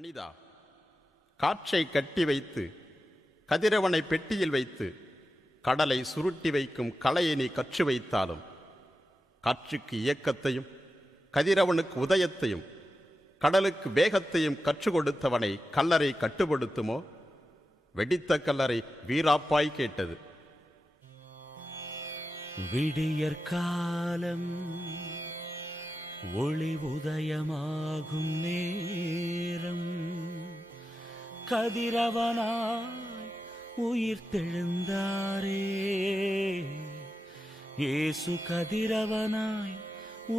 மனிதா, காற்றை கட்டி வைத்து கதிரவனை பெட்டியில் வைத்து கடலை சுருட்டி வைக்கும் கலையை நீ கற்று வைத்தாலும் காற்றுக்கு இயக்கத்தையும் கதிரவனுக்கு உதயத்தையும் கடலுக்கு வேகத்தையும் கற்றுக் கொடுத்தவனை கல்லறை கட்டுப்படுத்துமோ? வெடித்த கல்லறை வீராப்பாய் கேட்டது. விடியற் காலம் ஒளி உதயமாகும் நேரம், கதிரவனாய் உயிர் தெழுந்தாரே, இயேசு கதிரவனாய்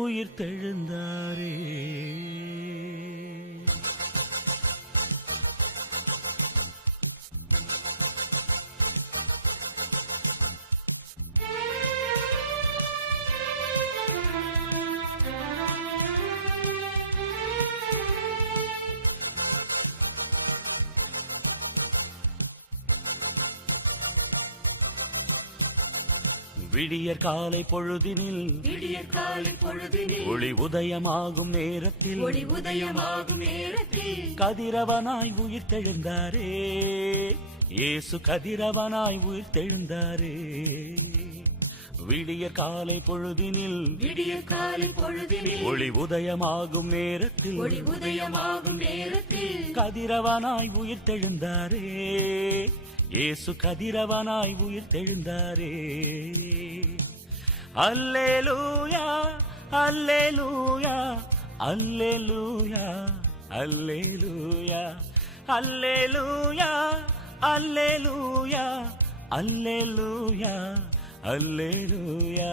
உயிர் தெழுந்தாரே. விடியற் காலை பொழுதினில் ஒளி உதயமாகும் நேரத்தில் கதிரவனாய் உயிர் தெழுந்தாரே, இயேசு கதிரவனாய் உயிர் தெழுந்தாரே. விடியற் காலை பொழுதினில் ஒளி உதயமாகும் நேரத்தில் கதிரவனாய் உயிர் தெழுந்தாரே, இயேசு கதிரவனாய் உயிர் தெழுந்தாரே. அல்லேலூயா அல்லேலூயா அல்லேலூயா அல்லேலூயா அல்லேலூயா அல்லேலூயா அல்லேலூயா அல்லேலூயா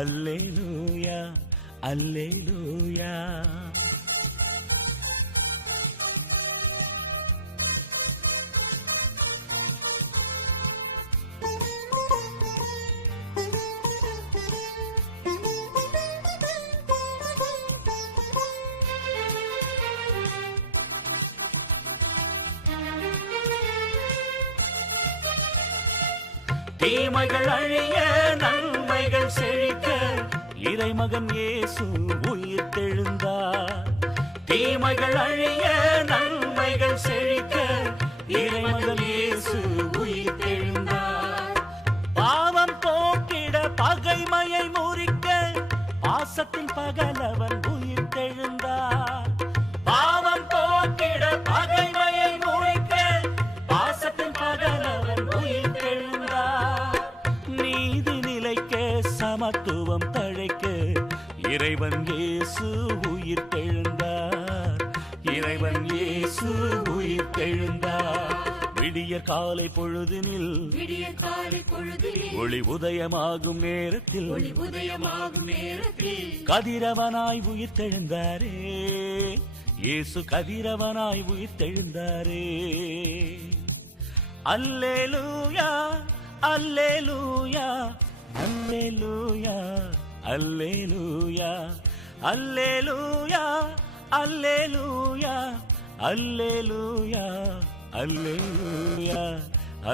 அல்லேலூயா அல்லேலூயா. தீமைகள் அழிய நன்மைகள் செழிக்க இறைமகன் இயேசு உயிர் தெழுந்தார். தீமைகள் அழிய நன்மைகள் செழிக்க இறைமகன் இயேசு உயிர் தெழுந்தார். பாவம் போக்கிட பகைமையை முறிக்க பாசத்தின் பகலவன் உயிர் தெழுந்தார். பாவம் போக்கிட பகைமையை முறிக்க பாசத்தின் பகலவன் உயிர் தெழுந்தார். நீதி நிலைக்க சமத்துவம் தழைக்க இறைவன் இயேசு உயிர் தெழுந்தார். இறைவன் இயேசு உயிர் தெழுந்தார். விடியற் காலை பொழுதினில் ஒளி உதயமாகும் நேரத்தில் கதிரவனாய் உயிர் தெழுந்தாரே, இயேசு கதிரவனாய் உயிர் தெழுந்தாரே. அல்லேலூயா அல்லேலூயா அல்லேலூயா அல்லேலூயா அல்லேலூயா அல்லேலூயா அல்லேலூயா அல்லேலூயா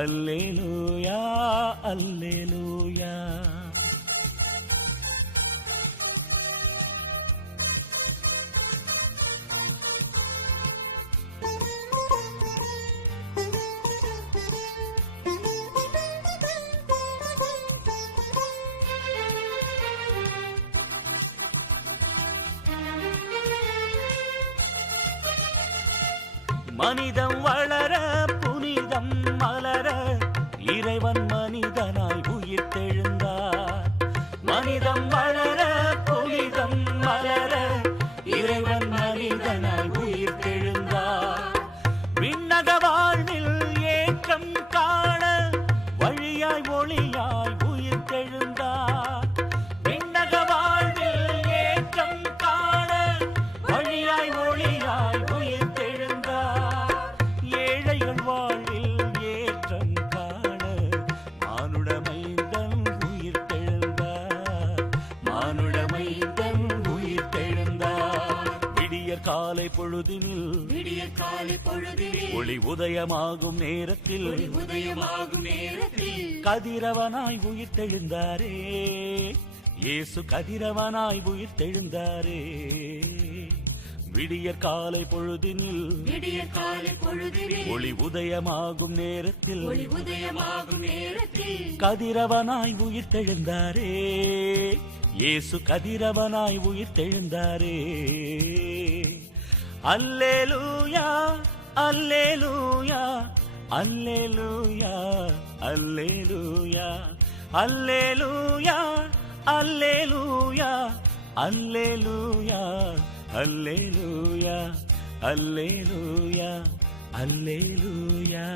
அல்லேலூயா அல்லேலூயா. மனிதம் வளர புனிதம் மலர இறைவன் மனிதனாய் உயிர் தெழுந்தார். மனிதம் வளர புனிதம் மலர இறைவன் மனிதனாய் உயிர் தெழுந்தார். விண்ணக வாழ்வில் ஏற்றம் காண வழியாய் ஒளியாய் உயிர் தெழுந்தார். விண்ணக வாழ்வில் ஏற்றம் காண வழியாய் ஒளியாய் உயிர் தெழுந்தார். ஏழைகள் வாழ்வில் ஏற்றம் காண மானுடமைந்தன் உயிர் தெழுந்தார். மானுடமைந்தன் உயிர் தெழுந்தார். விடியற் காலை பொழுதினில் ஒளி உதயமாகும் நேரத்தில் கதிரவனாய் உயிர் தெழுந்தாரே, இயேசு கதிரவனாய் உயிர் தெழுந்தாரே. விடியற் காலை பொழுதினில் பொழுதிலே ஒளி உதயமாகும் நேரத்தில் ஒளி உதயமாகும் நேரத்தில் கதிரவனாய் உயிர்த்தெழுந்தாரே இயேசு கதிரவனாய் உயிர்த்தெழுந்தாரே அல்லேலூயா அல்லேலூயா அல்லேலூயா அல்லேலூயா அல்லேலூயா அல்லேலூயா அல்லேலூயா அல்லேலூயா அல்லேலூயா அல்லேலூயா